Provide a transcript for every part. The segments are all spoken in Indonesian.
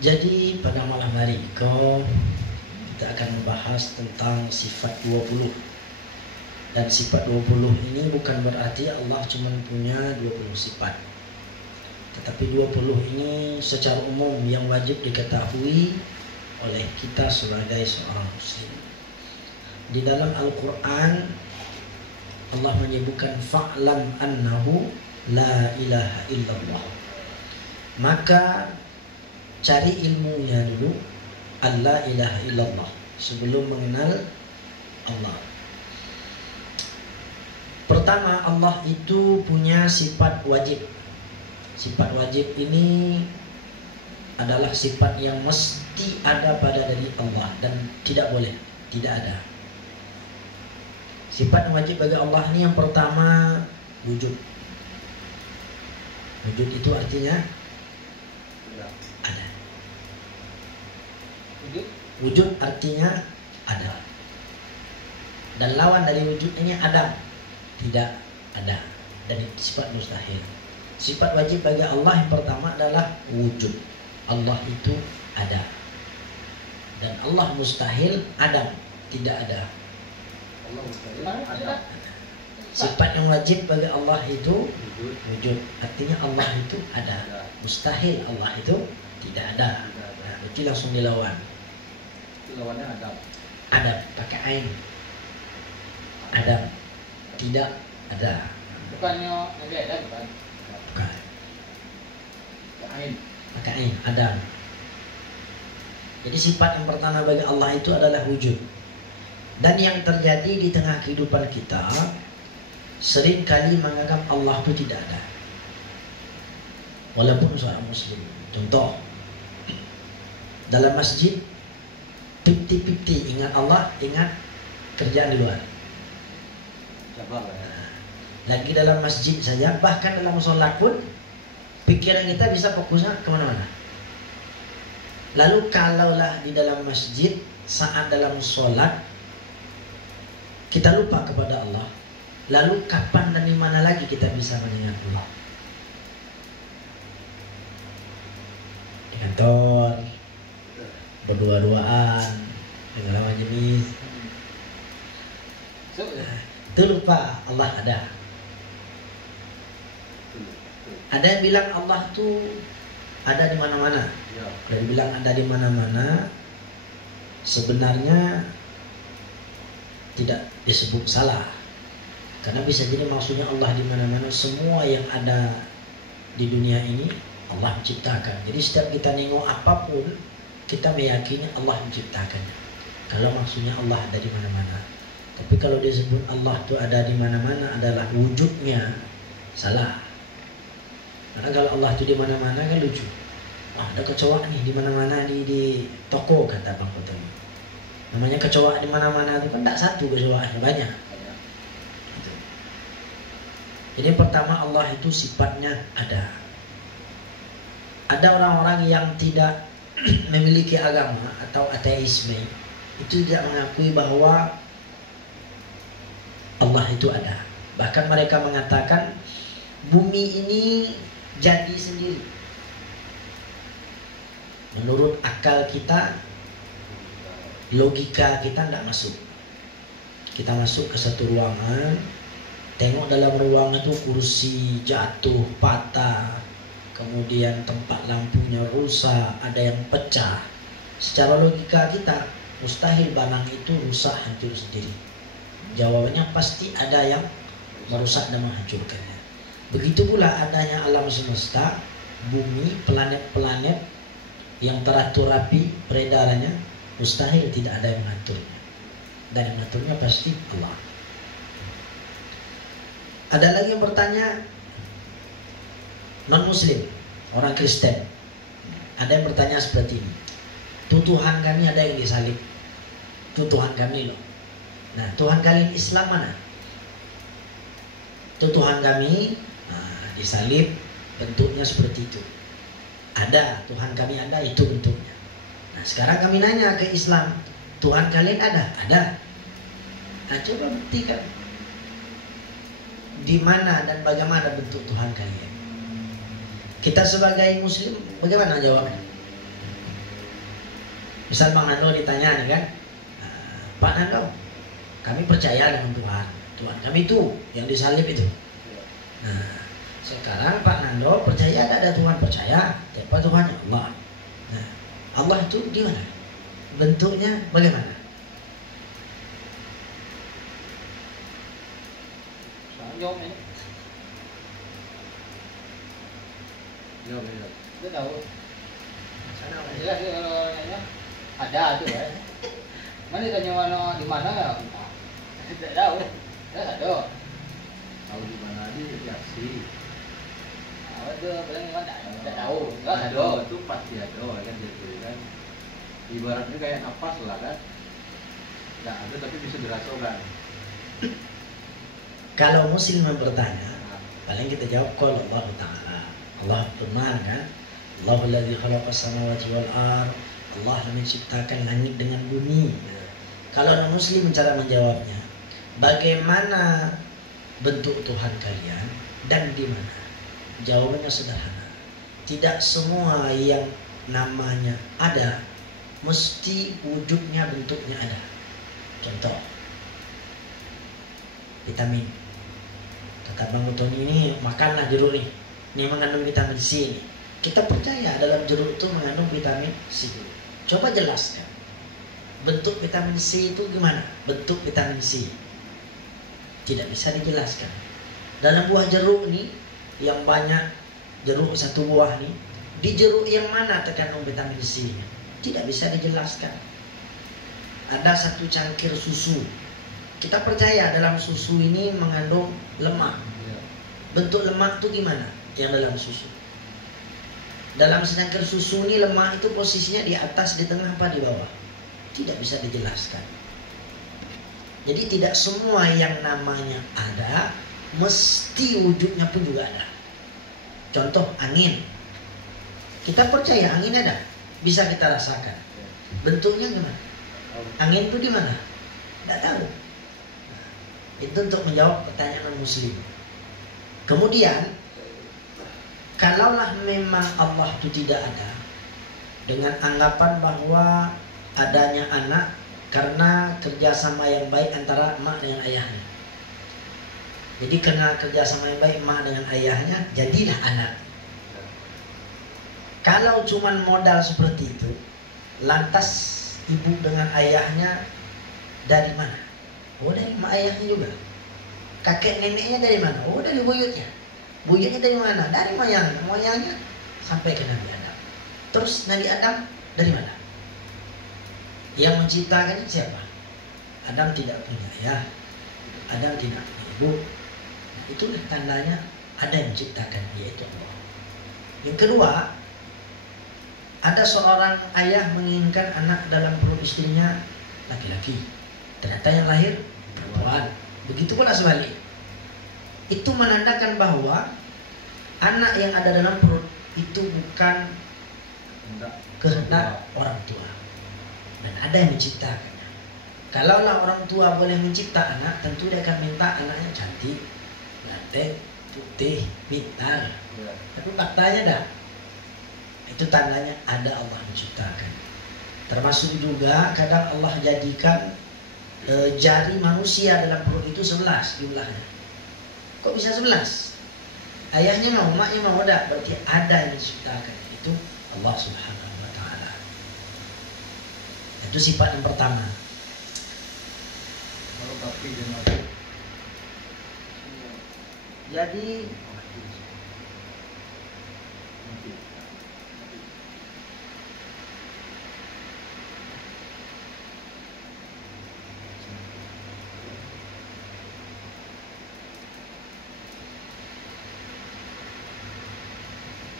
Jadi pada malam hari kita akan membahas tentang sifat 20. Dan sifat 20 ini bukan berarti Allah cuma punya 20 sifat. Tetapi 20 ini secara umum yang wajib diketahui oleh kita sebagai seorang muslim. Di dalam Al-Quran Allah menyebutkan fa'lam annahu la ilaha illallah. Maka cari ilmunya dulu, Allah ilaha illallah, sebelum mengenal Allah. Pertama, Allah itu punya sifat wajib. Sifat wajib ini adalah sifat yang mesti ada pada diri Allah dan tidak boleh tidak ada. Sifat yang wajib bagi Allah ini yang pertama wujud. Wujud itu artinya ada. Wujud artinya ada. Dan lawan dari wujud ini adam, tidak ada. Dan itu sifat mustahil. Sifat wajib bagi Allah yang pertama adalah wujud. Allah itu ada. Dan Allah mustahil adam, tidak ada. Allah mustahil ada. Sifat yang wajib bagi Allah itu wujud. Artinya Allah itu ada. Mustahil Allah itu tidak ada. Nah, itu langsung dilawan. Lawannya Adam. Adam pakai ain. Adam tidak ada. Bukannya Nabi Adam kan? Bukan. Pakai ain. Pakai ain. Adam. Jadi sifat yang pertama bagi Allah itu adalah wujud. Dan yang terjadi di tengah kehidupan kita, sering kali menganggap Allah itu tidak ada. Walaupun seorang muslim. Contoh, dalam masjid 50-50, ingat Allah, ingat kerjaan di luar. Lagi dalam masjid saja, bahkan dalam sholat pun pikiran kita bisa fokusnya kemana-mana. Lalu kalaulah di dalam masjid, saat dalam sholat kita lupa kepada Allah, lalu kapan dan di mana lagi kita bisa mengingat Allah? Di kantor, berdua-duaan dengan lawan jenis, itu lupa Allah ada. Ada yang bilang Allah tuh ada di mana-mana. Ada yang bilang ada di mana-mana, sebenarnya tidak disebut salah. Karena bisa jadi maksudnya Allah di mana-mana, semua yang ada di dunia ini Allah menciptakan. Jadi setiap kita nengok apapun, kita meyakini Allah menciptakannya. Kalau maksudnya Allah ada di mana-mana. Tapi kalau disebut Allah itu ada di mana-mana adalah wujudnya, salah. Karena kalau Allah itu di mana-mana kan lucu. Wah, ada kecoa nih di mana-mana di toko, kata Bang Putri. Namanya kecoa di mana-mana itu kan tidak satu kecoanya, banyak. Gitu. Jadi pertama Allah itu sifatnya ada. Ada orang-orang yang tidak memiliki agama atau ateisme, itu tidak mengakui bahwa Allah itu ada. Bahkan mereka mengatakan bumi ini jadi sendiri. Menurut akal kita, logika kita tidak masuk. Kita masuk ke satu ruangan, tengok dalam ruangan itu kursi jatuh, patah, kemudian tempat lampunya rusak, ada yang pecah. Secara logika kita, mustahil barang itu rusak hancur sendiri. Jawabannya pasti ada yang merusak dan menghancurkannya. Begitu pula adanya alam semesta, bumi, planet-planet yang teratur rapi peredarannya, mustahil tidak ada yang mengaturnya. Dan yang mengaturnya pasti Allah. Ada lagi yang bertanya, non-muslim, orang Kristen. Ada yang bertanya seperti ini, Tuhan kami ada yang disalib. Tuhan kami loh. Nah, Tuhan kalian Islam mana? Tuhan kami disalib, bentuknya seperti itu. Ada, Tuhan kami ada, itu bentuknya. Nah, sekarang kami nanya ke Islam, Tuhan kalian ada? Ada. Nah, coba buktikan di mana dan bagaimana bentuk Tuhan kalian. Kita sebagai muslim bagaimana jawabnya? Misal Bang Nando ditanya nih kan, Pak Nando, kami percaya dengan Tuhan. Tuhan kami itu yang disalib itu. Nah, sekarang Pak Nando percaya ada Tuhan, percaya siapa Tuhannya? Allah. Nah, Allah itu di mana? Bentuknya bagaimana? Jawab ini. Jawab. Dia tahu. Sana Jelas dia kalau nanya ada tuh ya. Mana ditanya mana di mana ya? Tidak tahu. Tidak ada. Tahu di mana di reaksi. Ada bilang di mana? Tidak tahu. Tidak ada. Ada itu pasti ada kan gitu kan. Ibaratnya kayak napas lah kan. Nggak ada tapi bisa dirasakan. Kalau muslim bertanya, paling kita jawab qala Allah Ta'ala. Allah firman kan, Allahu alladzi khalaqas samawati wal ard. Allah yang menciptakan langit dengan bumi. Kalau non muslim cara menjawabnya, bagaimana bentuk Tuhan kalian dan di mana? Jawabannya sederhana. Tidak semua yang namanya ada mesti wujudnya bentuknya ada. Contoh, vitamin. Kata Bang Tony ini makanlah jeruk nih. Ini mengandung vitamin C nih. Kita percaya dalam jeruk itu mengandung vitamin C. Coba jelaskan. Bentuk vitamin C itu gimana? Bentuk vitamin C. Tidak bisa dijelaskan. Dalam buah jeruk nih yang banyak jeruk satu buah nih, di jeruk yang mana terkandung vitamin C? Tidak bisa dijelaskan. Ada satu cangkir susu. Kita percaya dalam susu ini mengandung lemak. Bentuk lemak itu gimana yang dalam susu? Dalam secangkir susu ini lemak itu posisinya di atas, di tengah, apa di bawah? Tidak bisa dijelaskan. Jadi tidak semua yang namanya ada mesti wujudnya pun juga ada. Contoh angin. Kita percaya angin ada, bisa kita rasakan. Bentuknya gimana? Angin itu di mana? Tidak tahu. Itu untuk menjawab pertanyaan muslim. Kemudian, kalaulah memang Allah itu tidak ada, dengan anggapan bahwa adanya anak karena kerjasama yang baik antara emak dengan ayahnya. Jadi karena kerjasama yang baik emak dengan ayahnya, jadilah anak. Kalau cuman modal seperti itu, lantas ibu dengan ayahnya dari mana? Oh, dari emak ayahnya juga. Kakek neneknya dari mana? Oh, dari buyutnya. Buyutnya dari mana? Dari moyangnya. Moyangnya sampai ke Nabi Adam. Terus Nabi Adam dari mana? Yang menciptakan siapa? Adam tidak punya ayah. Adam tidak punya ibu. Nah, itulah tandanya ada yang menciptakan, yaitu Allah. Yang kedua, ada seorang ayah menginginkan anak dalam perut istrinya laki-laki. Ternyata yang lahir perempuan. Begitu pula sebalik. Itu menandakan bahwa anak yang ada dalam perut itu bukan kehendak orang tua, dan ada yang menciptakannya. Kalaulah orang tua boleh mencipta anak, tentu dia akan minta anaknya cantik, ganteng, putih, pintar. Tapi faktanya dah, itu tandanya ada Allah menciptakan. Termasuk juga kadang Allah jadikan jari manusia dalam perut itu 11 jumlahnya. Kok bisa 11? Ayahnya mau, emaknya mau, ada. Berarti ada yang menciptakan. Itu Allah Subhanahu wa Ta'ala. Itu sifat yang pertama. Kalau tapi dan mati. Jadi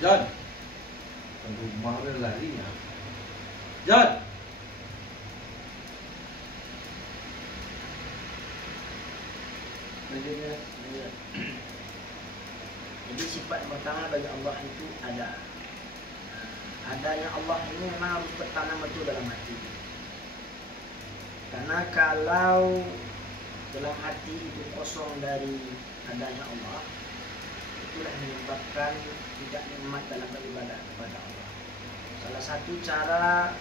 John, ke rumah udah lari ya. John, jadi sifat yang pertama bagi Allah itu ada. Adanya Allah ini memang harus tertanam betul dalam hati. Karena kalau dalam hati itu kosong dari adanya Allah, itulah yang menyebabkan tidak nikmat dalam beribadah kepada Allah. Salah satu cara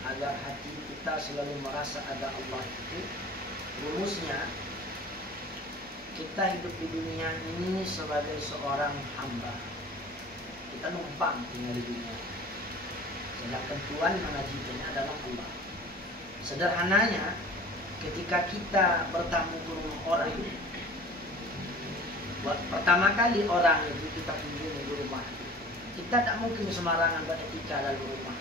agar hati kita selalu merasa ada Allah itu, rumusnya kita hidup di dunia ini sebagai seorang hamba. Kita numpang tinggal di dunia, sedangkan Tuhan mengajikannya adalah Allah. Sederhananya, ketika kita bertamu ke rumah orang, pertama kali orang itu kita kunjungi di rumah, kita tak mungkin sembarangan beretika dalam rumah.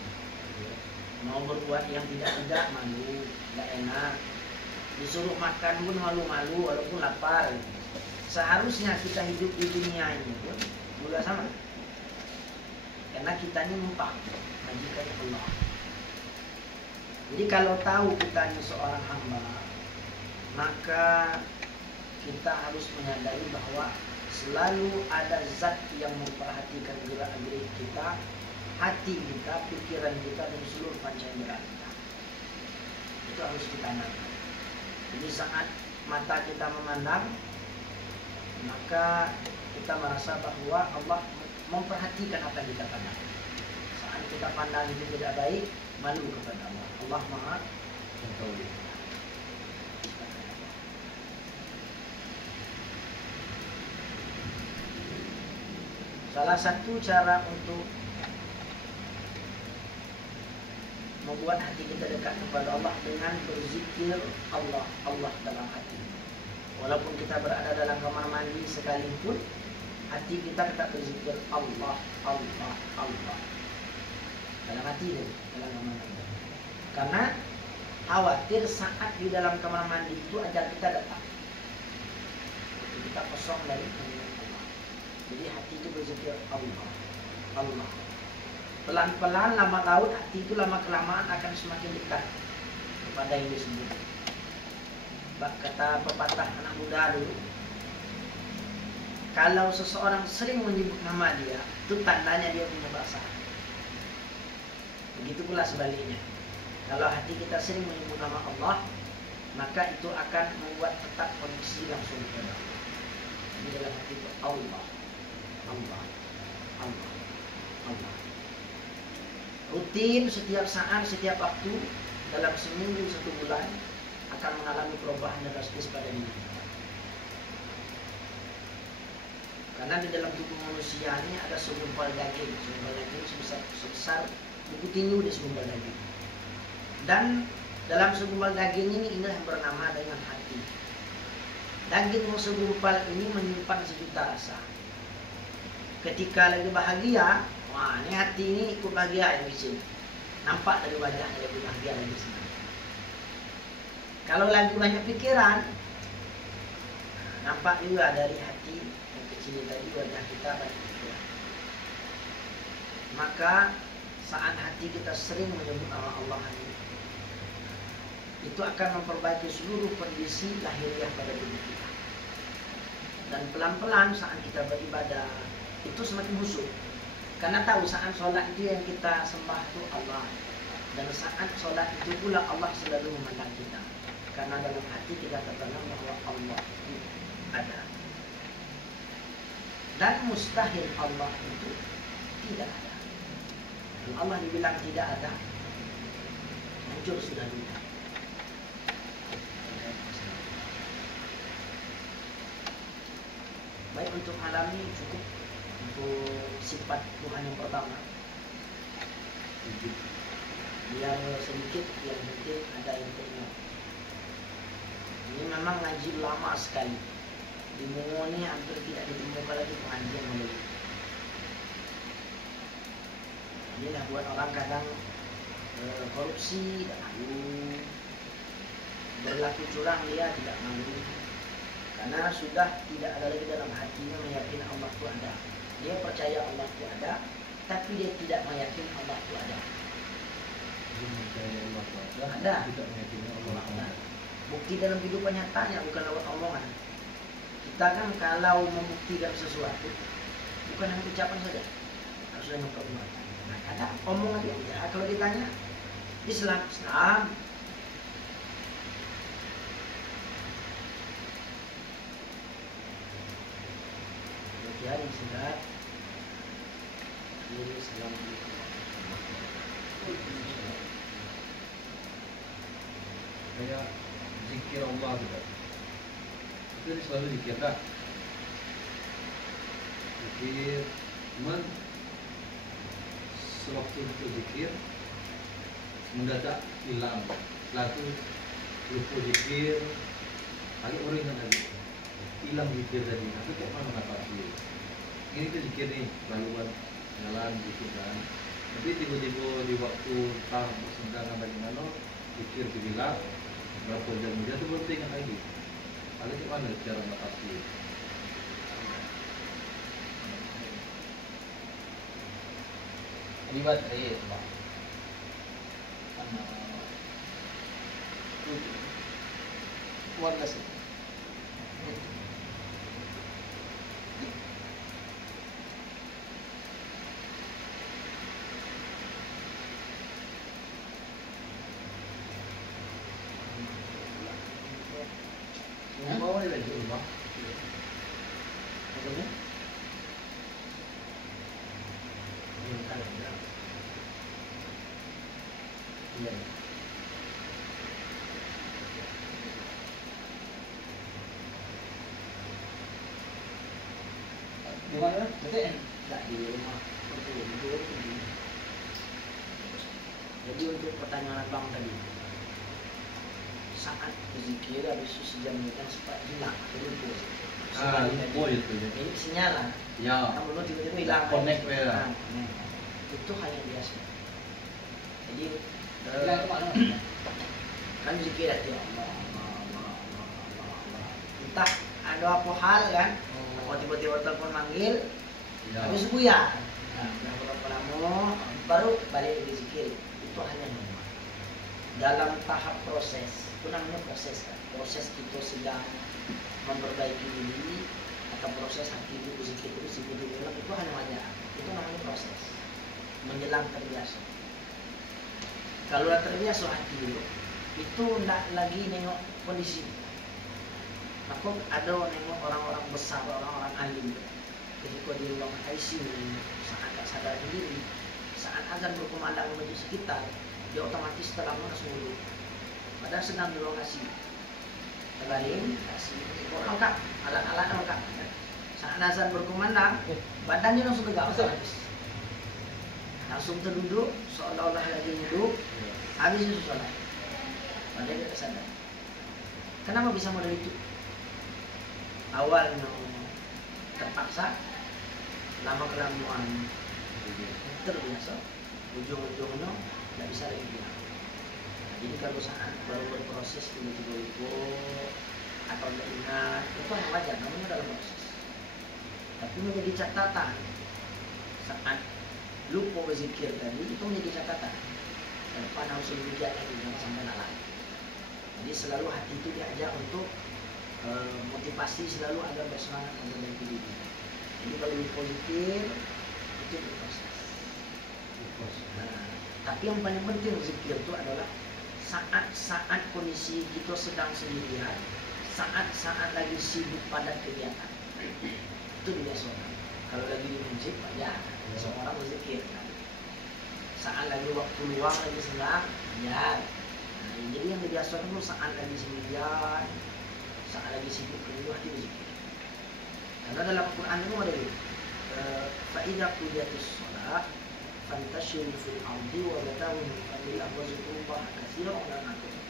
Mau berbuat yang tidak malu, tidak enak. Disuruh makan pun malu-malu walaupun lapar. Seharusnya kita hidup di dunia ini pun juga sama. Karena kita ini numpang majikan Allah. Jadi kalau tahu kita ini seorang hamba, maka kita harus menyadari bahwa selalu ada zat yang memperhatikan gerak-gerik kita, hati kita, pikiran kita, dan seluruh panca indera kita. Itu harus ditanamkan. Jadi saat mata kita memandang, maka kita merasa bahwa Allah memperhatikan apa yang kita pandang. Saat kita pandang itu tidak baik, malu kepada Allah. Allah Maha Mengetahui. Salah satu cara untuk membuat hati kita dekat kepada Allah dengan berzikir Allah dalam hati. Walaupun kita berada dalam kamar mandi sekalipun, hati kita tetap berzikir Allah dalam hati itu, dalam kamar mandi. Karena khawatir saat di dalam kamar mandi itu ajal kita datang, kita kosong dari keinginan Allah. Jadi hati itu berzikir Allah. Pelan-pelan, lama laut, hati itu lama kelamaan akan semakin dekat kepada yang disebut. Kata pepatah anak muda dulu, kalau seseorang sering menyebut nama dia, itu tandanya dia punya bahasa. Begitu pula sebaliknya. Kalau hati kita sering menyebut nama Allah, maka itu akan membuat tetap koneksi langsung kepada Allah. Di dalam hati itu Allah. Rutin setiap saat, setiap waktu, dalam seminggu, 1 bulan akan mengalami perubahan drastis pada diri kita. Karena di dalam tubuh manusia ini ada segumpal daging sebesar buku tinju di segumpal daging. Dan dalam segumpal daging ini yang bernama dengan hati. Daging segumpal ini menyimpan sejuta rasa. Ketika lagi bahagia, wah ini hati ini ikut bahagia yang di sini. Nampak dari wajahnya lebih bahagia lagi senang. Kalau lagi banyak pikiran, nampak juga dari hati yang kecil tadi wajah kita banyak pikiran. Maka saat hati kita sering menyebut nama Allah ini, itu akan memperbaiki seluruh kondisi lahiriah pada diri kita. Dan pelan-pelan saat kita beribadah, itu semakin khusyuk. Karena tahu saat sholat itu yang kita sembah itu Allah. Dan saat sholat itu pula Allah selalu memandang kita. Karena dalam hati kita tertanam bahwa Allah itu ada. Dan mustahil Allah itu tidak ada. Dan Allah dibilang tidak ada, hancur sudah dunia. Baik, untuk malam ini cukup untuk sifat Tuhan yang pertama. Biar sedikit, yang penting ada yang teringat. Ini memang ngaji lama sekali. Di Mungo ini hampir tidak ditemukan lagi pengajian mulai. Inilah buat orang kadang korupsi dan malu, berlaku curang dia tidak malu. Karena sudah tidak ada lagi dalam hatinya meyakini Allah itu ada. Dia percaya Allah itu ada, tapi dia tidak meyakini Allah itu ada. Dia percaya Allah itu Ada. Tidak meyakini Allah ada. Bukti dalam kehidupan nyatanya, bukan lewat omongan. Kita kan kalau membuktikan sesuatu, bukan hanya ucapan saja, harus dengan perbuatan. Nah, ada omongan dia. Ya, kalau ditanya Islam, aja yang sudah kiri. Assalamualaikum. Kayak zikir Allah juga. Itu selalu zikir dah. Zikir, cuman sewaktu itu zikir mendadak hilang. Setelah itu lupa zikir, balik orang yang tadi hilang zikir tadi. Aku tak pernah mengatasi. Ini tuh zikir nih, lalu buat jalan zikir kan. Tapi tiba-tiba di waktu tahap bersendangan bagaimana zikir itu hilang. Berapa jam kemudian tuh baru ingat lagi. Lalu gimana cara mengatasi? Di baterai itu Pak. Warga sih. Mau lagi rumah. Apa ni? Iya. Di mana? Betul. Tak di rumah. Jadi untuk pertanyaan abang tadi, saat berzikir habis itu sejam itu kan sempat hilang, terlupa. Lupa itu ya. Ini sinyal lah. Ya. Kamu lu tiba-tiba hilang. Connect ya. Itu hal yang biasa. Jadi Hilang itu mana? kan zikir aja Allah. Entah ada apa hal kan, atau tiba-tiba telepon manggil, Ya. habis itu ya. Nah, berapa lama baru balik lagi zikir. Itu hanya normal. Dalam tahap proses, itu namanya proses kan. Proses kita sedang memperbaiki diri atau proses hati itu berzikir terus itu hanya wajar. Itu namanya proses. Menjelang terbiasa. Kalau udah terbiasa hati itu tidak lagi nengok kondisi. Maka ada nengok orang-orang besar, orang-orang alim. Ketika di ruang ICU, saat tak sadar diri, saat azan berkumandang menuju sekitar, dia otomatis terlalu langsung duduk. Padahal sedang di ruang ICU. Terbaring, kasih lengkap, alat-alat lengkap. Saat azan berkumandang, badannya langsung tegak otomatis. Langsung terduduk, seolah-olah lagi duduk, habis itu sholat. Padahal dia tak sadar. Kenapa bisa model itu? Awalnya terpaksa, lama-kelamaan terbiasa, ujung-ujungnya tidak bisa lagi bilang. Jadi kalau saat baru berproses tiba-tiba lupa atau tidak ingat, itu hanya wajar, namanya dalam proses. Tapi menjadi catatan saat lupa berzikir tadi, itu menjadi catatan. Dan depan harus lebih lagi, jangan sampai lalai. Jadi selalu hati itu diajak untuk motivasi selalu agar bersemangat memperbaiki diri. Jadi kalau lupa zikir, itu berproses. Nah, tapi yang paling penting zikir itu adalah saat-saat kondisi kita sedang sendirian, saat-saat lagi sibuk pada kegiatan. Itu dibiasakan. Kalau lagi di masjid, ya semua orang berzikir. Saat lagi waktu luang, lagi senang, ya. Nah, jadi yang dibiasakan itu saat lagi sendirian, saat lagi sibuk kerja, hati berzikir. Karena dalam Al-Quran itu ada ini. فَإِذَا قُضِيَتِ الصَّلَاةُ فَانْتَشِرُوا فِي الْأَرْضِ وَابْتَغُوا مِنْ فَضْلِ اللَّهِ وَاذْكُرُوا اللَّهَ كَثِيرًا لَعَلَّكُمْ تُفْلِحُونَ.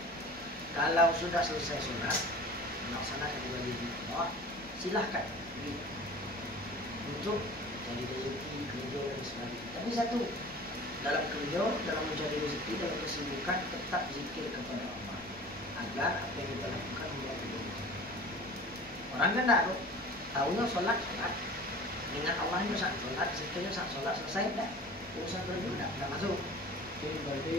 Kalau sudah selesai sholat, melaksanakan ibadah Allah, silahkan pergi untuk cari rezeki, kerja dan sebagainya. Tapi satu, dalam kerja, dalam mencari rezeki, dalam kesibukan, tetap zikir kepada Allah agar apa yang kita lakukan membuat Allah. Orang kan tak tahunya sholat, ingat Allahnya saat sholat, zikirnya saat sholat selesai, dah urusan kerja dah masuk. Jadi berarti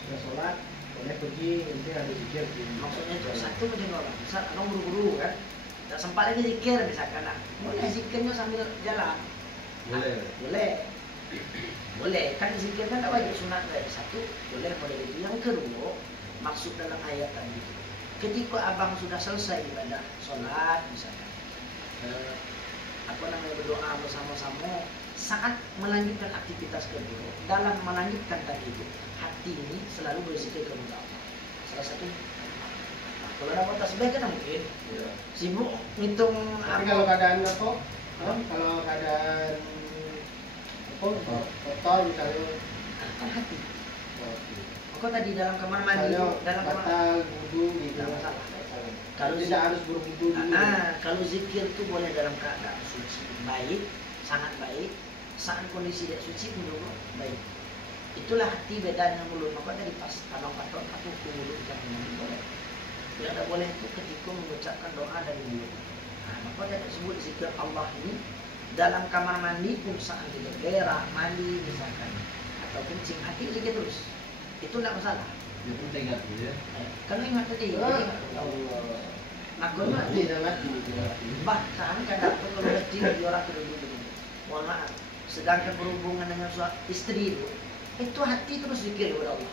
sudah sholat, boleh pergi, nanti ada zikir. Maksudnya itu satu macam orang, misal orang buru-buru kan, tak sempat lagi zikir misalkan, boleh zikirnya sambil jalan. Boleh. Boleh, kan zikir kan tak wajib sunat dari satu, boleh model itu. Yang kedua, maksud dalam ayat tadi, ketika abang sudah selesai ibadah sholat misalkan, berdoa bersama-sama saat melanjutkan aktivitas kerja. Dalam melanjutkan tadi itu, hati ini selalu berzikir kepada Allah. Salah satu. Nah, kalau dapat tasbih kan mungkin sibuk ngitung Tapi kalau keadaan apa? Kalau keadaan total misalnya kan hati. Kok tadi dalam kamar mandi, dalam kamar batal wudu gitu. Tidak masalah. Kalau tidak harus berwudu dulu. Kalau zikir itu boleh dalam keadaan suci, baik, sangat baik. Saat kondisi tidak suci pun juga baik. Itulah hati beda dengan mulut. Maka tadi pas kalau patut aku mulut jangan boleh. Yang tidak boleh itu ketika mengucapkan doa dari mulut. Nah, maka tidak disebut zikir Allah ini dalam kamar mandi pun saat kita berak, mandi misalkan, atau kencing hati zikir terus. Itu tidak masalah. Yang penting ingat dulu ya. Kalau ingat tadi, nakon mati. Bahkan kadang tuh kalau mati di orang kedua mohon maaf. Sedangkan berhubungan dengan suami istri itu hati terus zikir kepada Allah.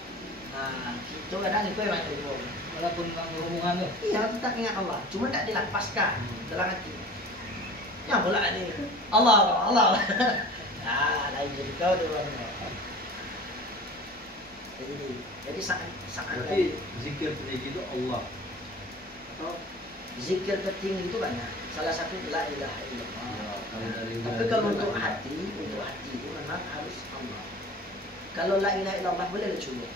Nah, itu kadang itu yang berhubung. Walaupun nggak berhubungan tuh. Iya, tetap ingat Allah. Cuma tidak dilepaskan dalam hati. Ya pula ini Allah. Nah, lain jadi kau dia orang. Jadi sangat Berarti zikir tertinggi itu Allah. Atau zikir tertinggi itu banyak. Salah satu la ilaha illallah. kalau dari Tapi kalau untuk hati itu memang harus Allah. Kalau la ilaha illallah boleh dicoba.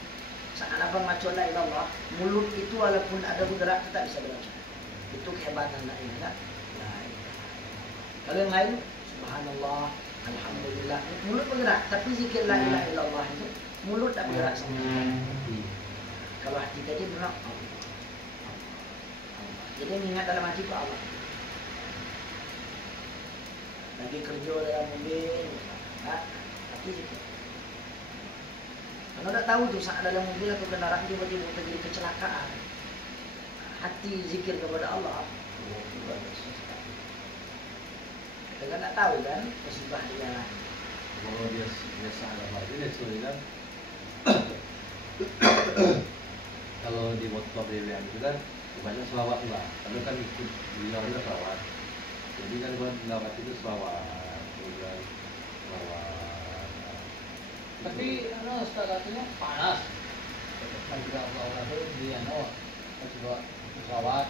Saat apa maco la ilallah, mulut itu walaupun ada bergerak tetap bisa baca. Itu kehebatan la ilaha. Kalau yang lain, subhanallah, alhamdulillah, mulut bergerak. Tapi zikir la ilaha illallah itu mulut tak bergerak sama sekali. Kalau hati tadi benar Allah. Jadi mengingat dalam hati itu Allah. Lagi kerja dalam mobil, hati zikir. Kalau tak tahu tu saat dalam mobil atau kendaraan tiba-tiba terjadi kecelakaan, hati zikir kepada Allah. Kita tak tahu kan musibah di jalan. kalau biasa ada lagi deh kan. Kalau di WhatsApp BBM itu kan banyak selawat lah. Karena kan ikut beliau itu selawat. Jadi kan kalau selawat itu selawat, kemudian selawat. Tapi Ustaz katanya panas. Kan juga Allah itu dia juga selawat.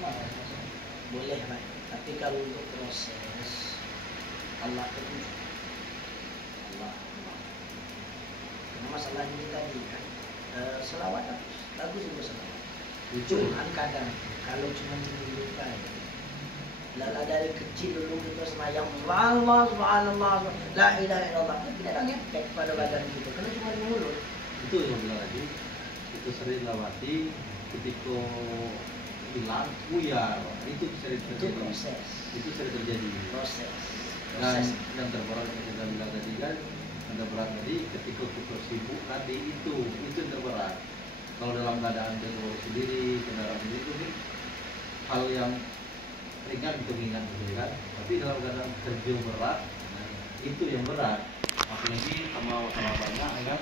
Mana maksudnya? Boleh Pak. Tapi kalau untuk proses Allah itu Allah. Karena masalahnya ini tadi kan selawat bagus juga selawat. Cuman kadang kalau cuma ditunjukkan lala dari kecil dulu kita semayang Allah subhanallah la ilaha illallah tidak ada ngefek pada badan kita karena cuma di mulut. Itu yang bilang tadi, itu sering lawati ketika hilang buyar, itu sering Itu terjadi. proses. Itu sering terjadi. Proses. Dan terberat yang kita bilang tadi kan, yang terberat tadi ketika kita sibuk tadi itu yang terberat. Kalau dalam keadaan kita sendiri, kendaraan sendiri itu nih, hal yang ringan untuk ingat gitu kan. Tapi dalam keadaan kerja berat, itu yang berat. Apalagi sama banyak kan.